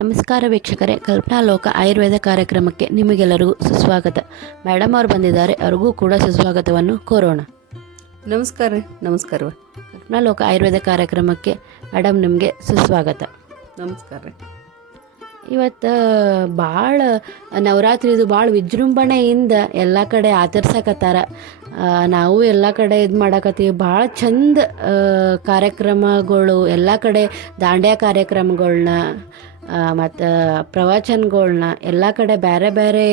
ನಮಸ್ಕಾರ ವೀಕ್ಷಕರೇ, ಕಲ್ಪನಾ ಲೋಕ ಆಯುರ್ವೇದ ಕಾರ್ಯಕ್ರಮಕ್ಕೆ ನಿಮಗೆಲ್ಲರಿಗೂ ಸುಸ್ವಾಗತ. ಮೇಡಮ್ ಅವರು ಬಂದಿದ್ದಾರೆ, ಅವ್ರಿಗೂ ಕೂಡ ಸುಸ್ವಾಗತವನ್ನು ಕೋರೋಣ. ನಮಸ್ಕಾರ ನಮಸ್ಕಾರ. ಕಲ್ಪನಾ ಲೋಕ ಆಯುರ್ವೇದ ಕಾರ್ಯಕ್ರಮಕ್ಕೆ ಮೇಡಮ್ ನಿಮಗೆ ಸುಸ್ವಾಗತ. ನಮಸ್ಕಾರ. ಇವತ್ತು ಭಾಳ ನವರಾತ್ರಿದು ಭಾಳ ವಿಜೃಂಭಣೆಯಿಂದ ಎಲ್ಲ ಕಡೆ ಆಚರಿಸಕತ್ತಾರ. ನಾವು ಎಲ್ಲ ಕಡೆ ಇದು ಮಾಡಕತ್ತೀವಿ. ಭಾಳ ಚಂದ ಕಾರ್ಯಕ್ರಮಗಳು ಎಲ್ಲ ಕಡೆ, ದಾಂಡ್ಯಾ ಕಾರ್ಯಕ್ರಮಗಳ್ನ ಮತ್ತು ಪ್ರವಚನಗಳ್ನ ಎಲ್ಲ ಕಡೆ ಬೇರೆ ಬೇರೆ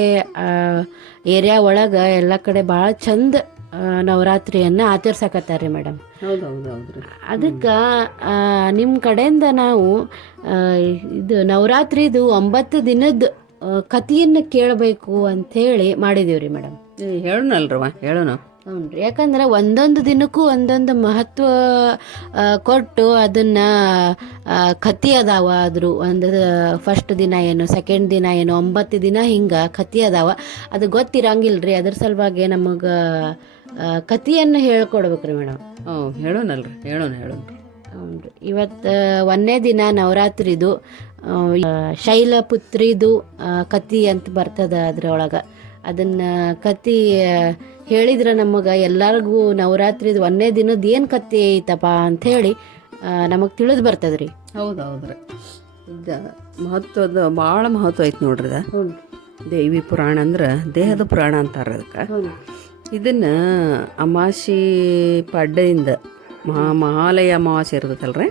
ಏರಿಯಾ ಒಳಗೆ ಎಲ್ಲ ಕಡೆ ಭಾಳ ಚಂದ ನವರಾತ್ರಿಯನ್ನು ಆಚರಿಸಕತ್ತಾರೆ ರೀ ಮೇಡಮ್. ಹೌದೌದು. ಅದಕ್ಕೆ ನಿಮ್ಮ ಕಡೆಯಿಂದ ನಾವು ಇದು ನವರಾತ್ರಿದು 9 ದಿನದ ಕಥೆಯನ್ನು ಕೇಳಬೇಕು ಅಂಥೇಳಿ ಮಾಡಿದ್ದೀವಿ ರೀ ಮೇಡಮ್. ಹೇಳೋಣಲ್ರವ, ಹೇಳೋಣ. ಹ್ಞೂ ರೀ, ಯಾಕಂದ್ರೆ ಒಂದೊಂದು ದಿನಕ್ಕೂ ಒಂದೊಂದು ಮಹತ್ವ ಕೊಟ್ಟು ಅದನ್ನು ಕಥೆ ಅದಾವ. ಆದರೂ ಒಂದು ಫಸ್ಟ್ ದಿನ ಏನು, ಸೆಕೆಂಡ್ ದಿನ ಏನು, 9 ದಿನ ಹಿಂಗೆ ಕಥೆ ಅದಾವ. ಅದು ಗೊತ್ತಿರಂಗಿಲ್ಲ ರೀ. ಅದ್ರ ಸಲುವಾಗಿ ನಮಗೆ ಕಥೆಯನ್ನು ಹೇಳ್ಕೊಡ್ಬೇಕು ರೀ ಮೇಡಮ್. ಹೇಳೋಣಲ್ರಿ, ಹೇಳೋಣ. ಹ್ಞೂ ರೀ, ಇವತ್ತು 1ನೇ ದಿನ ನವರಾತ್ರಿದು ಶೈಲಪುತ್ರಿದು ಕಥೆ ಅಂತ ಬರ್ತದೆ ಅದ್ರೊಳಗೆ. ಅದನ್ನು ಕಥೆ ಹೇಳಿದ್ರೆ ನಮಗೆ ಎಲ್ಲರಿಗೂ ನವರಾತ್ರಿದು 1ನೇ ದಿನದ ಏನು ಕಥೆ ಐತಪ್ಪ ಅಂಥೇಳಿ ನಮಗೆ ತಿಳಿದು ಬರ್ತದೆ ರೀ. ಹೌದೌದ್ರಿ. ಮಹತ್ವದ ಭಾಳ ಮಹತ್ವ ಐತೆ ನೋಡ್ರಿ. ದೇವಿ ಪುರಾಣ ಅಂದ್ರೆ ದೇಹದ ಪುರಾಣ ಅಂತಾರೆ ಅದಕ್ಕೆ. ಇದನ್ನು ಅಮಾವಾಸ್ಯೆ ಪಾಡ್ಯದಿಂದ ಮಹಾಲಯ ಅಮಾವಾಸ್ಯೆ ಇರ್ತೈತಲ್ರಿ,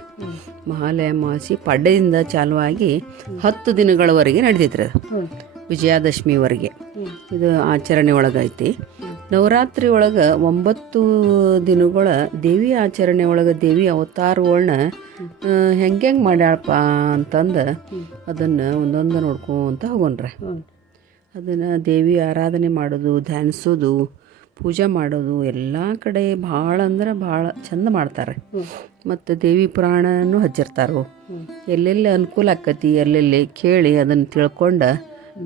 ಮಹಾಲಯ ಅಮಾವಾಸ್ಯೆ ಪಾಡ್ಯದಿಂದ ಚಾಲುವಾಗಿ 10 ದಿನಗಳವರೆಗೆ ನಡೆದೈತ್ರಿ. ಅದು ವಿಜಯದಶಮಿವರೆಗೆ ಇದು ಆಚರಣೆ ಒಳಗೈತಿ. ನವರಾತ್ರಿ ಒಳಗೆ 9 ದಿನಗಳ ದೇವಿ ಆಚರಣೆ ಒಳಗೆ ದೇವಿ ಅವತಾರಗಳನ್ನ ಹೆಂಗೆ ಮಾಡ್ಯಾಳಪ್ಪ ಅಂತಂದು ಅದನ್ನು ಒಂದೊಂದು ನೋಡ್ಕೊಂತ ಹೋಗೋಣ್ರಿ. ಅದನ್ನು ದೇವಿ ಆರಾಧನೆ ಮಾಡೋದು, ಧ್ಯಾನಿಸೋದು, ಪೂಜೆ ಮಾಡೋದು ಎಲ್ಲ ಕಡೆ ಭಾಳ ಅಂದ್ರೆ ಭಾಳ ಚಂದ ಮಾಡ್ತಾರೆ. ಮತ್ತು ದೇವಿ ಪುರಾಣನೂ ಹಚ್ಚಿರ್ತಾರೋ. ಎಲ್ಲೆಲ್ಲಿ ಅನುಕೂಲ ಆಕತಿ ಎಲ್ಲೆಲ್ಲಿ ಕೇಳಿ ಅದನ್ನು ತಿಳ್ಕೊಂಡು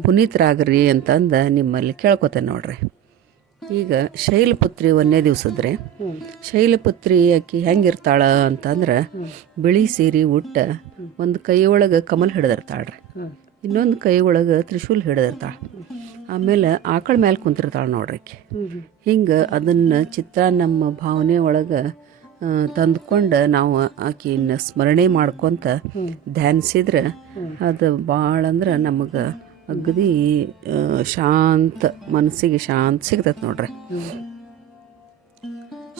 ಪುನೀತರಾಗ್ರಿ ಅಂತಂದು ನಿಮ್ಮಲ್ಲಿ ಕೇಳ್ಕೊತೇನೆ ನೋಡ್ರಿ. ಈಗ ಶೈಲಪುತ್ರಿ 1ನೇ ದಿವಸದ್ರಿ. ಶೈಲಪುತ್ರಿ ಆಕಿ ಹೆಂಗಿರ್ತಾಳ ಅಂತಂದ್ರೆ ಬಿಳಿ ಸೀರೆ ಉಟ್ಟ, ಒಂದು ಕೈ ಒಳಗೆ ಕಮಲ್ ಹಿಡಿದಿರ್ತಾಳ್ರಿ, ಇನ್ನೊಂದು ಕೈ ಒಳಗೆ ತ್ರಿಶೂಲ್ ಹಿಡಿದಿರ್ತಾಳೆ. ಆಮೇಲೆ ಆಕಳ ಮೇಲೆ ಕುಂತಿರ್ತಾಳೆ ನೋಡ್ರಿ ಆಕಿ. ಹಿಂಗೆ ಅದನ್ನು ಚಿತ್ರ ನಮ್ಮ ಭಾವನೆ ಒಳಗೆ ತಂದ್ಕೊಂಡು ನಾವು ಆಕಿನ ಸ್ಮರಣೆ ಮಾಡ್ಕೊತ ಧ್ಯಾನಿಸಿದ್ರೆ ಅದು ಭಾಳ ಅಂದ್ರೆ ನಮಗೆ ಅಗದಿ ಶಾಂತ, ಮನಸ್ಸಿಗೆ ಶಾಂತ ಸಿಗ್ತೈತೆ ನೋಡ್ರಿ.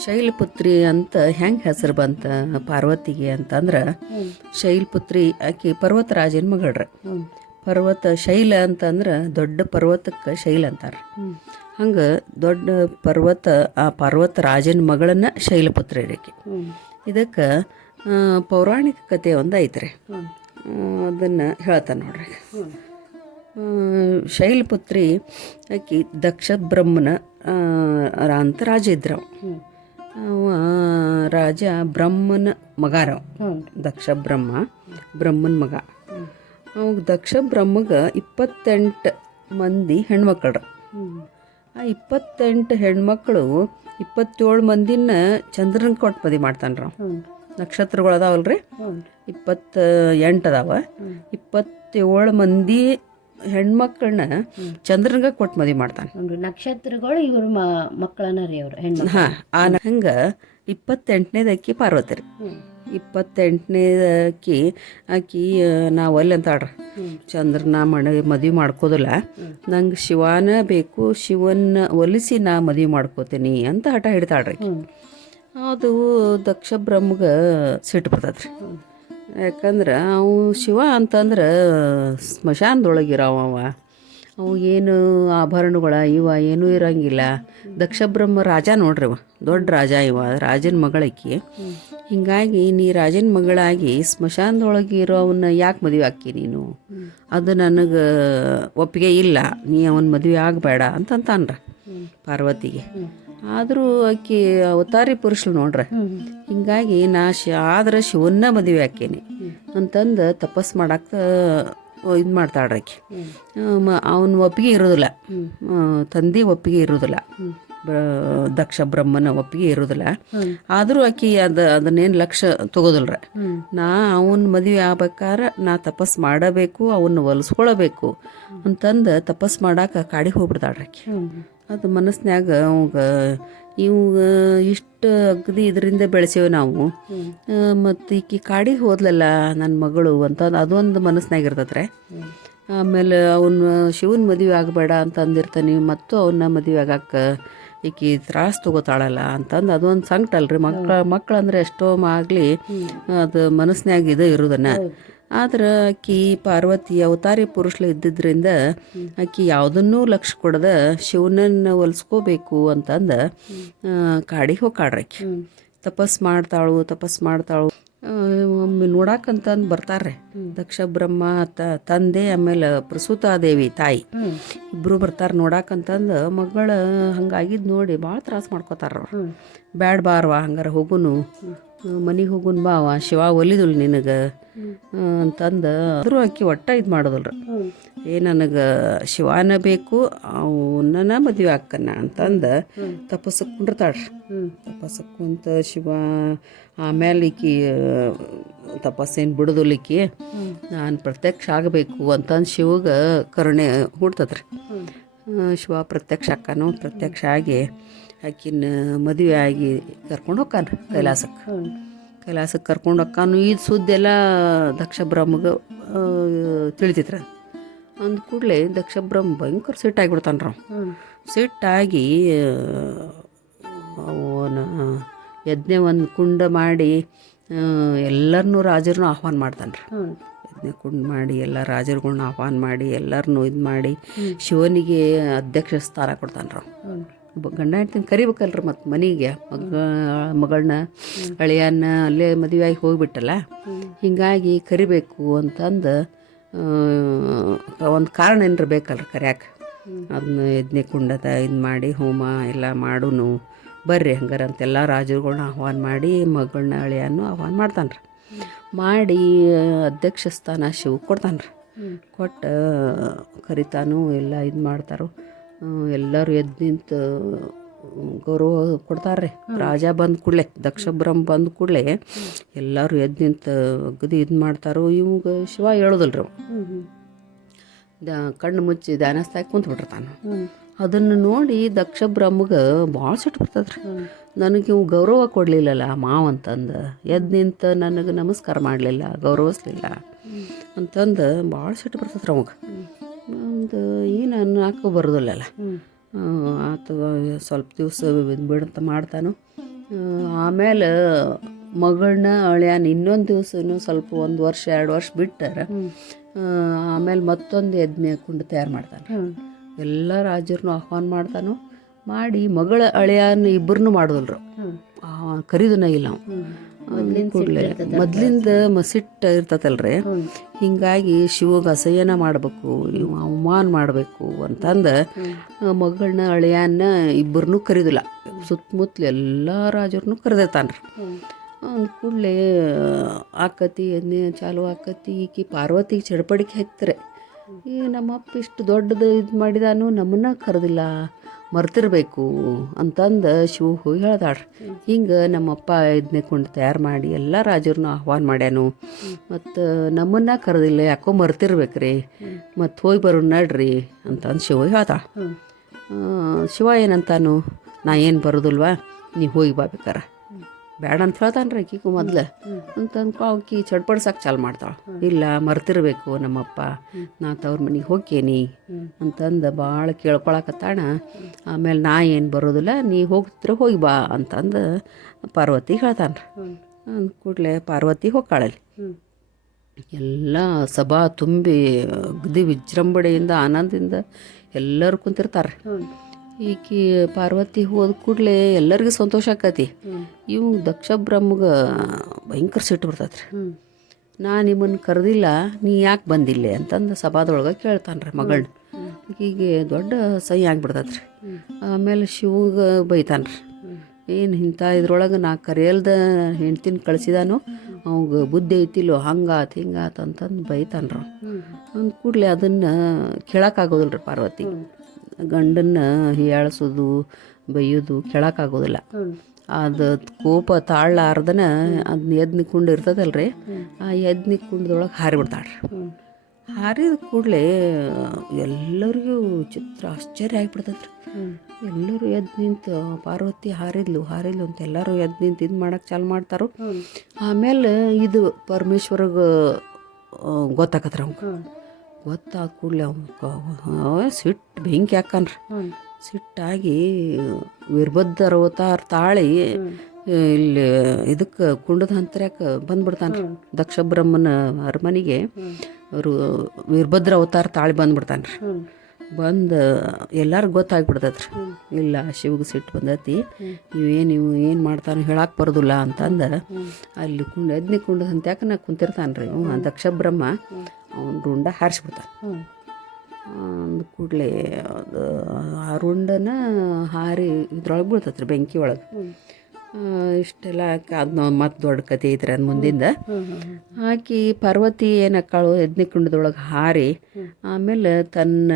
ಶೈಲಪುತ್ರಿ ಅಂತ ಹೆಂಗೆ ಹೆಸರು ಬಂತ ಪಾರ್ವತಿಗೆ ಅಂತಂದ್ರೆ, ಶೈಲಪುತ್ರಿ ಆಕಿ ಪರ್ವತರಾಜನ ಮಗಳ್ರಿ. ಪರ್ವತ ಶೈಲ ಅಂತಂದ್ರೆ ದೊಡ್ಡ ಪರ್ವತಕ್ಕೆ ಶೈಲ ಅಂತಾರೆ. ಹಂಗೆ ದೊಡ್ಡ ಪರ್ವತ, ಆ ಪರ್ವತರಾಜನ ಮಗಳನ್ನ ಶೈಲಪುತ್ರಿ ಆಕಿ. ಇದಕ್ಕೆ ಪೌರಾಣಿಕ ಕಥೆ ಒಂದು ಐತ್ರಿ, ಅದನ್ನು ಹೇಳ್ತಾನೆ ನೋಡ್ರಿ. ಶೈಲಪುತ್ರಿ ಆಕಿ ದಕ್ಷ ಬ್ರಹ್ಮನ ಅಂತ ರಾಜ ಇದ್ರವ. ರಾಜ ಬ್ರಹ್ಮನ ಮಗಾರವ. ದಕ್ಷ ಬ್ರಹ್ಮನ ಮಗ. ಅವಾಗ ದಕ್ಷ ಬ್ರಹ್ಮಗೆ 28 ಮಂದಿ ಹೆಣ್ಮಕ್ಳ್ರ. ಆ 28 ಹೆಣ್ಮಕ್ಳು 27 ಮಂದಿನ ಚಂದ್ರನ ಕೊಟ್ಟು ಮದುವೆ ಮಾಡ್ತಾನ್ರ. ನಕ್ಷತ್ರಗಳು ಅದಾವಲ್ರಿ, 28 ಅದಾವ. 27 ಮಂದಿ ಹೆಣ್ಮಕ್ಳನ್ನ ಚಂದ್ರನ್ಗ ಕೊಟ್ಟು ಮದುವೆ ಮಾಡ್ತಾನೆ. ನಕ್ಷತ್ರಗಳು ಇವರು ಮಕ್ಕಳನ್ನ ರೀ ಅವರು ಹೆಣ್ಣು. ಹಂಗೆ 28ನೇದಕ್ಕಿ ಪಾರ್ವತಿ ರೀ. 28ನೇದಕ್ಕಿ ಆಕಿ ನಾವು ಅಲ್ಲಿ ಅಂತಾಳ್ರಿ, ಚಂದ್ರನ ಮದುವೆ ಮಾಡ್ಕೋದಿಲ್ಲ, ನಂಗೆ ಶಿವನ ಬೇಕು, ಶಿವನ ಒಲಿಸಿ ನಾ ಮದುವೆ ಮಾಡ್ಕೋತೀನಿ ಅಂತ ಹಠ ಹಿಡಿತಾಳ್ರಿ. ಅದು ದಕ್ಷ ಬ್ರಹ್ಮಗೆ ಸಿಟ್ಟು ಬರ್ತದ್ರಿ. ಯಾಕಂದ್ರೆ ಅವು ಶಿವ ಅಂತಂದ್ರೆ ಸ್ಮಶಾನದೊಳಗಿರವ, ಅವು ಏನು ಆಭರಣಗಳ ಇವ ಏನೂ ಇರಂಗಿಲ್ಲ. ದಕ್ಷ ಬ್ರಹ್ಮ ರಾಜ ನೋಡ್ರಿ, ದೊಡ್ಡ ರಾಜ ಇವ, ರಾಜನ ಮಗಳಕ್ಕಿ. ಹಿಂಗಾಗಿ ನೀ ರಾಜನ ಮಗಳಾಗಿ ಸ್ಮಶಾನದೊಳಗಿರೋವನ್ನ ಯಾಕೆ ಮದುವೆ ಆಕಿ ನೀನು, ಅದು ನನಗೆ ಒಪ್ಪಿಗೆ ಇಲ್ಲ, ನೀ ಅವನ ಮದುವೆ ಆಗಬೇಡ ಅಂತಂತಾನ್ರ ಪಾರ್ವತಿಗೆ. ಆದರೂ ಆಕಿ ಅವತಾರಿ ಪುರುಷರು ನೋಡ್ರಿ. ಹಿಂಗಾಗಿ ನಾ ಆದ್ರೆ ಶಿವನ್ನ ಮದುವೆ ಆಕೇನಿ ಅಂತಂದು ತಪಸ್ ಮಾಡಕ್ಕೆ ಇದು ಮಾಡ್ತಾಳ್ರಿ ಆಕಿ. ಅವನ ಒಪ್ಪಿಗೆ ಇರೋದಿಲ್ಲ, ತಂದೆ ಒಪ್ಪಿಗೆ ಇರೋದಿಲ್ಲ. ದಕ್ಷ ಬ್ರಹ್ಮನ ಒಪ್ಪಿಗೆ ಇರೋದಿಲ್ಲ. ಆದರೂ ಆಕಿ ಅದನ್ನೇನು ಲಕ್ಷ್ಯ ತಗೋದಿಲ್ರ. ನಾ ಅವನ ಮದುವೆ ಆಗ್ಬೇಕಾರೆ ನಾ ತಪಸ್ ಮಾಡಬೇಕು, ಅವನ್ನ ಹೊಲಿಸ್ಕೊಳ್ಬೇಕು ಅಂತಂದು ತಪಸ್ ಮಾಡಾಕ ಕಾಡಿಗೆ ಹೋಗ್ಬಿಡ್ತಾಳ್ರಿ ಆಕಿ. ಅದು ಮನಸ್ನ್ಯಾಗ ಇವಾಗ ಇಷ್ಟು ಅಗದಿ ಇದರಿಂದ ಬೆಳೆಸೇವೆ ನಾವು, ಮತ್ತು ಈಕಿ ಕಾಡಿಗೆ ಹೋದ್ಲಲ್ಲ ನನ್ನ ಮಗಳು ಅಂತಂದು ಅದೊಂದು ಮನಸ್ಸಿನಾಗ ಇರ್ತತ್ರೆ. ಆಮೇಲೆ ಅವನು ಶಿವನ ಮದುವೆ ಆಗಬೇಡ ಅಂತ ಅಂದಿರ್ತಾನೆ, ಮತ್ತು ಅವನ್ನ ಮದುವೆ ಆಗಾಕ ಈಕಿ ತ್ರಾಸ ತಗೋತಾಳಲ್ಲ ಅಂತಂದು ಅದೊಂದು ಸಂಕಟ ಅಲ್ರಿ. ಮಕ್ಕಳಂದ್ರೆ ಎಷ್ಟೋ ಆಗಲಿ ಅದು ಮನಸ್ಸಿನಾಗ ಇದು ಇರೋದನ್ನ. ಆದ್ರೆ ಆಕಿ ಪಾರ್ವತಿ ಅವತಾರಿ ಪುರುಷ ಇದ್ದಿದ್ದರಿಂದ ಆಕಿ ಯಾವುದನ್ನೂ ಲಕ್ಷ್ಯ ಕೊಡದ ಶಿವನನ್ನು ಹೊಲಿಸ್ಕೋಬೇಕು ಅಂತಂದು ಕಾಡಿಗೆ ಹೋಗಾಳ್ರಿ ಆಕಿ. ತಪಸ್ ಮಾಡ್ತಾಳು. ಒಮ್ಮೆ ನೋಡಾಕಂತಂದು ಬರ್ತಾರೆ ದಕ್ಷ ಬ್ರಹ್ಮ ತಂದೆ, ಆಮೇಲೆ ಪ್ರಸೂತಾದೇವಿ ತಾಯಿ ಇಬ್ಬರು ಬರ್ತಾರೆ ನೋಡಾಕಂತಂದು. ಮಗಳ ಹಂಗಾಗಿದ್ದು ನೋಡಿ ಭಾಳ ತ್ರಾಸ ಮಾಡ್ಕೋತಾರ ಅವ್ರು. ಬ್ಯಾಡ್ ಬಾರ್ವಾ ಹಂಗಾರ ಹೋಗುನು, ಮನೆಗೆ ಹೋಗುನ್ ಬಾವ, ಶಿವ ಒಲಿದುಲ್ ನಿನಗೆ ಅಂತಂದು. ಆದರೂ ಆಕಿ ಒಟ್ಟ ಇದು ಮಾಡೋದಲ್ರಿ. ನನಗೆ ಶಿವಾನ ಬೇಕು, ಅವನ್ನ ಮದುವೆ ಆಕ್ಕನ ಅಂತಂದು ತಪಸ್ಸಕ್ಕೆ ಕುಂಡಿರ್ತಾಳ್ರಿ. ತಪಸ್ಸಕ್ಕೆ ಕುಂತ ಶಿವ ಆಮೇಲೆ ಈಕಿ ತಪಸ್ಸೇನು ಬಿಡೋದಿಲ್ಲಿಕ್ಕಿ, ನಾನು ಪ್ರತ್ಯಕ್ಷ ಆಗಬೇಕು ಅಂತಂದು ಶಿವಗೆ ಕರುಣೆ ಹುಡ್ತದ್ರಿ. ಶಿವ ಪ್ರತ್ಯಕ್ಷ ಆಕ್ಕಾನು. ಪ್ರತ್ಯಕ್ಷ ಆಗಿ ಆಕಿನ ಮದುವೆ ಆಗಿ ಕರ್ಕೊಂಡು ಹೋಗ್ಕಾನ ಕೈಲಾಸಕ್ಕೆ ಕರ್ಕೊಂಡು ಹೋಗ್ಕಾನು. ಇದು ಸುದ್ದಿ ಎಲ್ಲ ದಕ್ಷ ಬ್ರಹ್ಮಗೆ ತಿಳಿತೈತ್ರ. ಅಂದ ಕೂಡಲೇ ದಕ್ಷ ಬ್ರಹ್ಮ ಭಯಂಕರ ಸಿಟ್ಟಾಗಿಬಿಡ್ತಾನೆ ರೀ. ಸಿಟ್ಟಾಗಿ ಅವನ ಯಜ್ಞ ಒಂದು ಕುಂಡ ಮಾಡಿ ಎಲ್ಲರನ್ನೂ ರಾಜರನ್ನು ಆಹ್ವಾನ ಮಾಡ್ತಾನೆ ರೀ. ಯಜ್ಞ ಕುಂಡ ಮಾಡಿ ಎಲ್ಲ ರಾಜರುಗಳ್ನ ಆಹ್ವಾನ ಮಾಡಿ ಎಲ್ಲರನ್ನೂ ಇದು ಮಾಡಿ ಶಿವನಿಗೆ ಅಧ್ಯಕ್ಷ ಸ್ಥಾನ ಕೊಡ್ತಾನೆ ರೀ. ಗಂಡ ಹೆಂಡ್ತಿನ ಕರಿಬೇಕಲ್ರಿ, ಮತ್ತು ಮನೆಗೆ ಮಗಳನ್ನ ಅಳಿಯನ್ನ ಅಲ್ಲೇ ಮದುವೆಯಾಗಿ ಹೋಗ್ಬಿಟ್ಟಲ್ಲ, ಹೀಗಾಗಿ ಕರಿಬೇಕು ಅಂತಂದು ಒಂದು ಕಾರಣ ಏನಾರ ಬೇಕಲ್ರಿ ಕರ್ಯಾಕೆ. ಅದನ್ನ ಯಜ್ಞ ಕುಂಡದ ಇದು ಮಾಡಿ ಹೋಮ ಎಲ್ಲ ಮಾಡೋನು ಬರ್ರಿ ಹಂಗಾರ ಅಂತೆಲ್ಲ ರಾಜರುಗಳ್ನ ಆಹ್ವಾನ ಮಾಡಿ ಮಗಳನ್ನ ಅಳಿಯನ್ನು ಆಹ್ವಾನ ಮಾಡ್ತಾನೆ ರೀ. ಮಾಡಿ ಅಧ್ಯಕ್ಷ ಸ್ಥಾನ ಶಿವ ಕೊಡ್ತಾನೆ ರೀ. ಕೊಟ್ಟು ಕರಿತಾನು, ಎಲ್ಲ ಇದು ಮಾಡ್ತಾರೋ. ಎಲ್ಲರೂ ಎದ್ದು ನಿಂತು ಗೌರವ ಕೊಡ್ತಾರೆ ರೀ. ರಾಜ ಬಂದ ಕೂಡಲೇ, ದಕ್ಷ ಬ್ರಹ್ಮ ಬಂದ ಕೂಡಲೇ ಎಲ್ಲರೂ ಎದ್ದು ನಿಂತು ಅಗದಿ ಇದು ಮಾಡ್ತಾರೋ. ಇವಾಗ ಶಿವ ಹೇಳೋದಲ್ರಿ, ಕಣ್ಣು ಮುಚ್ಚಿ ಧ್ಯಾನಸ್ಥಾಗಿ ಕುಂತ್ಬಿಟ್ಟಿರ್ತಾನೆ. ಅದನ್ನು ನೋಡಿ ದಕ್ಷ ಬ್ರಹ್ಮಗೆ ಭಾಳ ಸಿಟ್ಟು ಬರ್ತದ್ರಿ. ನನಗೆ ಇವು ಗೌರವ ಕೊಡಲಿಲ್ಲಲ್ಲ ಮಾವ ಅಂತಂದು, ಎದ್ದು ನಿಂತು ನನಗೆ ನಮಸ್ಕಾರ ಮಾಡಲಿಲ್ಲ, ಗೌರವಿಸ್ಲಿಲ್ಲ ಅಂತಂದು ಭಾಳ ಸಿಟ್ಟು ಬರ್ತದ್ರಿ ಅವಾಗ. ಒಂದು ಏನು ಅನ್ನಕ್ಕೆ ಬರೋದಿಲ್ಲಲ್ಲ. ಅಥವಾ ಸ್ವಲ್ಪ ದಿವಸ ಬಿಡಂತ ಮಾಡ್ತಾನು. ಆಮೇಲೆ ಮಗಳನ್ನ ಅಳಿಯಾನ ಇನ್ನೊಂದು ದಿವಸ ಸ್ವಲ್ಪ 1 ವರ್ಷ 2 ವರ್ಷ ಬಿಟ್ಟಾರ. ಆಮೇಲೆ ಮತ್ತೊಂದು ಯಜ್ಞ ಕುಂಡ ತಯಾರು ಮಾಡ್ತಾನೆ. ಎಲ್ಲ ರಾಜರನ್ನು ಆಹ್ವಾನ ಮಾಡ್ತಾನು. ಮಾಡಿ ಮಗಳ ಅಳಿಯಾನ ಇಬ್ಬರನ್ನೂ ಮಾಡೋದಲ್ರು, ಕರೀದನ ಇಲ್ಲ ಕೂಡಲೇ. ಮೊದ್ಲಿಂದ ಸಿಟ್ಟು ಇರ್ತತಲ್ರಿ. ಹೀಗಾಗಿ ಶಿವಗೆ ಅಸಹ್ಯನ ಮಾಡಬೇಕು, ಇವು ಅವಮಾನ ಮಾಡಬೇಕು ಅಂತಂದು ಮಗಳನ್ನ ಅಳಿಯನ್ನ ಇಬ್ಬರನ್ನೂ ಕರೀದಿಲ್ಲ. ಸುತ್ತಮುತ್ತಲು ಎಲ್ಲ ರಾಜರನ್ನು ಕರೆದಿರ್ತಾನೆ ರೀ. ಅಂದ ಕೂಡಲೇ ಆಕತಿ ಎಣ್ಣೆ ಚಾಲು ಆಕತಿ. ಈಕಿ ಪಾರ್ವತಿಗೆ ಚಡಪಡಿಕೆ ಹತ್ತಾರೆ. ಈಗ ನಮ್ಮಪ್ಪ ಇಷ್ಟು ದೊಡ್ಡದು ಇದು ಮಾಡಿದಾನು, ನಮ್ಮನ್ನ ಕರೆದಿಲ್ಲ, ಮರ್ತಿರ್ಬೇಕು ಅಂತಂದು ಶಿವ ಹೋಗಿ ಹೇಳ್ದಾಳ್ರಿ. ಹಿಂಗೆ ನಮ್ಮಪ್ಪ ಇದನ್ನೇ ಕೊಂಡು ತಯಾರು ಮಾಡಿ ಎಲ್ಲ ರಾಜರನ್ನು ಆಹ್ವಾನ ಮಾಡ್ಯಾನು, ಮತ್ತು ನಮ್ಮನ್ನ ಕರೆದಿಲ್ಲ, ಯಾಕೋ ಮರ್ತಿರ್ಬೇಕ್ರಿ, ಮತ್ತು ಹೋಗಿ ಬರೋ ನಡ್ರಿ ಅಂತಂದು ಶಿವ ಹೇಳ್ತಾಳೆ. ಶಿವ ಏನಂತಾನು, ನಾ ಏನು ಬರೋದಿಲ್ವಾ, ನೀ ಹೋಗಿ ಬಾಬೇಕಾರ ಬೇಡ ಅಂತ ಹೇಳ್ತಾನೆ ರೀ ಆಕಿಗೂ ಮೊದ್ಲು ಅಂತಂದು ಆಕಿ ಚಡ್ಪಡ್ಸಕ್ಕೆ ಚಾಲು ಮಾಡ್ತಾಳೆ. ಇಲ್ಲ ಮರ್ತಿರ್ಬೇಕು ನಮ್ಮಪ್ಪ, ನಾ ತವ್ರ ಮನೆಗೆ ಹೋಗ್ಕೇನಿ ಅಂತಂದು ಭಾಳ ಕೇಳ್ಕೊಳಕತ್ತಾಣ. ಆಮೇಲೆ ನಾ ಏನು ಬರೋದಿಲ್ಲ, ನೀ ಹೋಗ್ತಿದ್ರೆ ಹೋಗಿ ಬಾ ಅಂತಂದು ಪಾರ್ವತಿ ಹೇಳ್ತಾನೆ ರೀ. ಅಂದ ಕೂಡಲೇ ಪಾರ್ವತಿ ಹೋಗ್ಕಾಳಲ್ಲಿ. ಎಲ್ಲ ಸಭಾ ತುಂಬಿ ಅಗದಿ ವಿಜೃಂಭಣೆಯಿಂದ ಆನಂದದಿಂದ ಎಲ್ಲರೂ ಕುಂತಿರ್ತಾರೆ. ಈಕಿ ಪಾರ್ವತಿ ಹೋದ ಕೂಡಲೇ ಎಲ್ಲರಿಗೂ ಸಂತೋಷ ಆಕತಿ. ಇವು ದಕ್ಷ ಬ್ರಹ್ಮಗೆ ಭಯಂಕರ ಸಿಟ್ಟು ಬರ್ತೈತೆ ರೀ. ನಾ ನಿಮ್ಮನ್ನು ಕರೆದಿಲ್ಲ, ನೀ ಯಾಕೆ ಬಂದಿಲ್ಲ ಅಂತಂದು ಸಭಾದೊಳಗೆ ಕೇಳ್ತಾನೆ ರೀ ಮಗಳನ್ನ. ಈಗೀಗೆ ದೊಡ್ಡ ಸಹಿ ಆಗಿಬಿಡ್ತೈತೆ ರೀ. ಆಮೇಲೆ ಶಿವಗೆ ಬೈತಾನೆ ರೀ. ಏನು ಇಂಥ ಇದ್ರೊಳಗೆ ನಾ ಕರೆಯಲ್ದ ಹೆಂಡ್ತಿನ ಕಳಿಸಿದಾನು, ಅವಾಗ ಬುದ್ಧಿ ಐತಿಲ್ಲೋ, ಹಂಗಾತು ಹಿಂಗಾತು ಅಂತಂದು ಬೈತಾನೆ ರೀ. ಅಂದ ಕೂಡಲೇ ಅದನ್ನು ಕೇಳೋಕ್ಕಾಗೋದಿಲ್ಲ ರೀ ಪಾರ್ವತಿ. ಗಂಡನ್ನ ಹೀಯಾಳಿಸೋದು ಬೈಯೋದು ಕೇಳೋಕ್ಕಾಗೋದಿಲ್ಲ. ಅದು ಕೋಪ ತಾಳಲಾರ್ದನ ಅದನ್ನ ಎದ್ನಿ ಕುಂಡು ಇರ್ತದಲ್ರಿ, ಆ ಎದ್ನಿ ಕುಂಡದೊಳಗೆ ಹಾರಿಬಿಡ್ತಾಳ್ರಿ. ಹಾರಿದ ಕೂಡಲೇ ಎಲ್ಲರಿಗೂ ಚಿತ್ರ ಆಶ್ಚರ್ಯ ಆಗಿಬಿಡ್ತದ್ರಿ. ಎಲ್ಲರೂ ಎದ್ದು ನಿಂತು ಪಾರ್ವತಿ ಹಾರಿದ್ಲು ಅಂತ ಎಲ್ಲರೂ ಎದ್ದು ನಿಂತು ಇದು ಮಾಡಕ್ಕೆ ಚಾಲು ಮಾಡ್ತಾರೋ. ಆಮೇಲೆ ಇದು ಪರಮೇಶ್ವರಿಗೆ ಗೊತ್ತಾಕತ್ರಿ ಅವ್ಗೆ. ಗೊತ್ತಾದ ಕೂಡಲೇ ಅವ್ನು ಸಿಟ್ಟು ಬೆಂಕಿ ಹಾಕನ್ರಿ. ಸಿಟ್ಟಾಗಿ ವೀರಭದ್ರ ಅವತಾರ ತಾಳಿ ಇಲ್ಲಿ ಇದಕ್ಕೆ ಕುಂಡದ ಹಂತರ್ಯಾಕ ಬಂದ್ಬಿಡ್ತಾನೆ. ದಕ್ಷ ಬ್ರಹ್ಮನ ಅರಮನೆಗೆ ಅವರು ವೀರಭದ್ರ ಅವತಾರ ತಾಳಿ ಬಂದ್ಬಿಡ್ತಾನೆ. ಬಂದು ಎಲ್ಲರಿಗೂ ಗೊತ್ತಾಗ್ಬಿಡ್ತೈತ್ರಿ, ಇಲ್ಲ ಶಿವಗೆ ಸಿಟ್ಟು ಬಂದೈತಿ, ಇವು ಏನು ಮಾಡ್ತಾನೆ ಹೇಳಕ್ಕೆ ಬರೋದಿಲ್ಲ ಅಂತಂದು ಅಲ್ಲಿ ಎದ್ನಿ ಕುಂಡದ ಹಂತ್ಯಾಕ ನಾ ಕುಂತಿರ್ತಾನೆ ರೀ ದಕ್ಷ ಬ್ರಹ್ಮ. ಅವ್ನು ರುಂಡ ಹಾರಿಸ್ಬಿಡ್ತಾನೆ. ಅಂದ ಕೂಡಲೇ ಅದು ಆ ರುಂಡನ ಹಾರಿ ಇದ್ರೊಳಗೆ ಬೀಳ್ತೈತ್ರಿ, ಬೆಂಕಿ ಒಳಗೆ. ಇಷ್ಟೆಲ್ಲ ಹಾಕಿ ಅದನ್ನ ಮತ್ತೆ ದೊಡ್ಡ ಕತೆ ಐತ್ರಿ ಅದು ಮುಂದಿಂದ. ಹಾಕಿ ಪಾರ್ವತಿ ಏನಕ್ಕಾಳು ಎದ್ನಿ ಕುಂಡದೊಳಗೆ ಹಾರಿ ಆಮೇಲೆ ತನ್ನ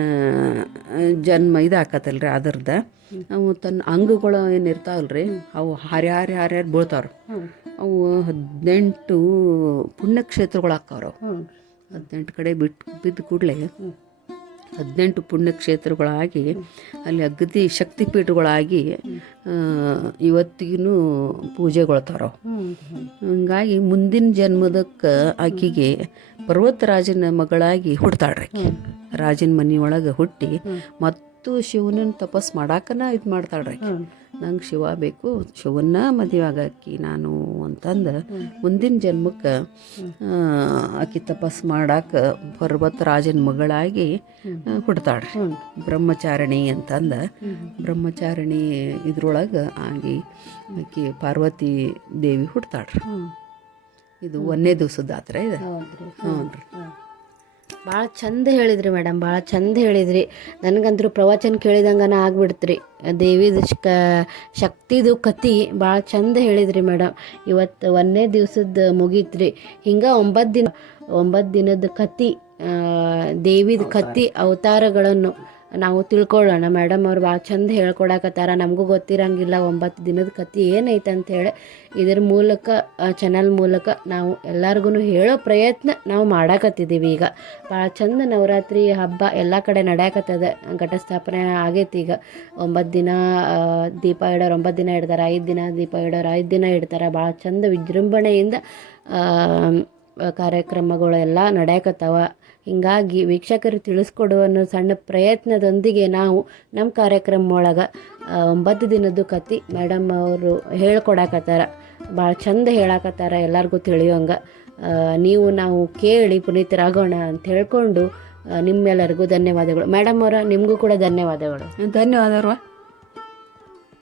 ಜನ್ಮ ಇದು ಹಾಕತ್ತಲ್ರಿ ಅದರ್ದ ಅವು ತನ್ನ ಅಂಗಗಳು ಏನು ಇರ್ತಾವಲ್ರಿ ಅವು ಹಾರಿ ಬೀಳ್ತಾವ್ರಿ. ಅವು 18 ಪುಣ್ಯಕ್ಷೇತ್ರಗಳು ಹಾಕವ್ರು. 18 ಕಡೆ ಬಿದ್ದ ಕೂಡಲೇ 18 ಪುಣ್ಯಕ್ಷೇತ್ರಗಳಾಗಿ ಅಲ್ಲಿ ಅಗದಿ ಶಕ್ತಿಪೀಠಗಳಾಗಿ ಇವತ್ತಿಗೂ ಪೂಜೆಗೊಳ್ತಾರ. ಹಂಗಾಗಿ ಮುಂದಿನ ಜನ್ಮದಕ್ಕೆ ಆಕಿಗೆ ಪರ್ವತರಾಜನ ಮಗಳಾಗಿ ಹುಡ್ತಾಳ್ರಿ. ರಾಜನ ಮನೆಯೊಳಗೆ ಹುಟ್ಟಿ ಮತ್ತು ಶಿವನನ್ನ ತಪಸ್ ಮಾಡಾಕನ ಇದು ಮಾಡ್ತಾಳ್ರಿ. ನಂಗೆ ಶಿವ ಬೇಕು, ಶಿವನ್ನ ಮದುವೆ ಆಗಾಕಿ ನಾನು ಅಂತಂದು ಮುಂದಿನ ಜನ್ಮಕ್ಕೆ ಆಕಿ ತಪಸ್ ಮಾಡಾಕ ಪರ್ವತರಾಜನ ಮಗಳಾಗಿ ಹುಡ್ತಾಳ್ರಿ. ಬ್ರಹ್ಮಚಾರಿಣಿ ಅಂತಂದು ಬ್ರಹ್ಮಚಾರಿಣಿ ಇದ್ರೊಳಗೆ ಆಗಿ ಆಕಿ ಪಾರ್ವತಿ ದೇವಿ ಹುಡ್ತಾಳ್ರಿ. ಇದು 1ನೇ ದಿವಸದ ಆತ್ರ ಇದು. ಹ್ಞೂ ರೀ. ಭಾಳ ಚಂದ ಹೇಳಿದ್ರಿ ಮೇಡಮ್, ಭಾಳ ಚಂದ ಹೇಳಿದ್ರಿ. ನನಗಂತೂ ಪ್ರವಚನ ಕೇಳಿದಂಗನ ಆಗ್ಬಿಡ್ತ್ರಿ. ದೇವಿದ ಶಕ್ತಿದು ಕತಿ ಭಾಳ ಚಂದ ಹೇಳಿದ್ರಿ ಮೇಡಮ್. ಇವತ್ತು 1ನೇ ದಿವ್ಸದ ಮುಗೀತ್ರಿ. ಹಿಂಗೆ 9 ದಿನದ ಕತಿ, ದೇವಿದ ಕತಿ ಅವತಾರಗಳನ್ನು ನಾವು ತಿಳ್ಕೊಳ್ಳೋಣ. ಮೇಡಮ್ ಅವ್ರು ಭಾಳ ಚಂದ ಹೇಳ್ಕೊಡಕತ್ತಾರ. ನಮಗೂ ಗೊತ್ತಿರಂಗಿಲ್ಲ 9 ದಿನದ ಕತಿ ಏನೈತೆ ಅಂಥೇಳಿ. ಇದ್ರ ಮೂಲಕ ಚಾನಲ್ ಮೂಲಕ ನಾವು ಎಲ್ಲರಿಗೂ ಹೇಳೋ ಪ್ರಯತ್ನ ನಾವು ಮಾಡಾಕತ್ತಿದ್ದೀವಿ. ಈಗ ಭಾಳ ಚಂದ ನವರಾತ್ರಿ ಹಬ್ಬ ಎಲ್ಲ ಕಡೆ ನಡೆಯಕತ್ತದ. ಘಟಸ್ಥಾಪನೆ ಆಗೈತಿ. ಈಗ 9 ದಿನ ದೀಪ ಇಡೋರು 9 ದಿನ ಇಡ್ತಾರೆ, 5 ದಿನ ದೀಪ ಇಡೋರು 5 ದಿನ ಇಡ್ತಾರೆ. ಭಾಳ ಚಂದ ವಿಜೃಂಭಣೆಯಿಂದ ಕಾರ್ಯಕ್ರಮಗಳು ಎಲ್ಲ ನಡೆಯಕತ್ತಾವ. ಹೀಗಾಗಿ ವೀಕ್ಷಕರು ತಿಳಿಸ್ಕೊಡುವ ಅನ್ನೋ ಸಣ್ಣ ಪ್ರಯತ್ನದೊಂದಿಗೆ ನಾವು ನಮ್ಮ ಕಾರ್ಯಕ್ರಮ ಒಳಗೆ 9 ದಿನದ್ದು ಕತೆ ಮೇಡಮ್ ಅವರು ಹೇಳ್ಕೊಡಕತ್ತಾರ. ಭಾಳ ಚಂದ ಹೇಳಕತ್ತಾರ, ಎಲ್ಲರಿಗೂ ತಿಳಿಯೋಂಗೆ. ನಾವು ಕೇಳಿ ಪುನೀತರಾಗೋಣ ಅಂತ ಹೇಳ್ಕೊಂಡು ನಿಮ್ಮೆಲ್ಲರಿಗೂ ಧನ್ಯವಾದಗಳು. ಮೇಡಮ್ ಅವರ ನಿಮಗೂ ಕೂಡ ಧನ್ಯವಾದಗಳು. ಧನ್ಯವಾದವ್ರ.